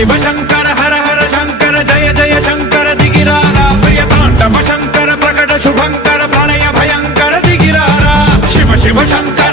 शिव शंकर हर हर शंकर जय जय शंकर दिगिरारा प्रिय तांडव शंकर प्रकट शुभंकर प्रलय भयंकर दिगिरारा शिव शिव शंकर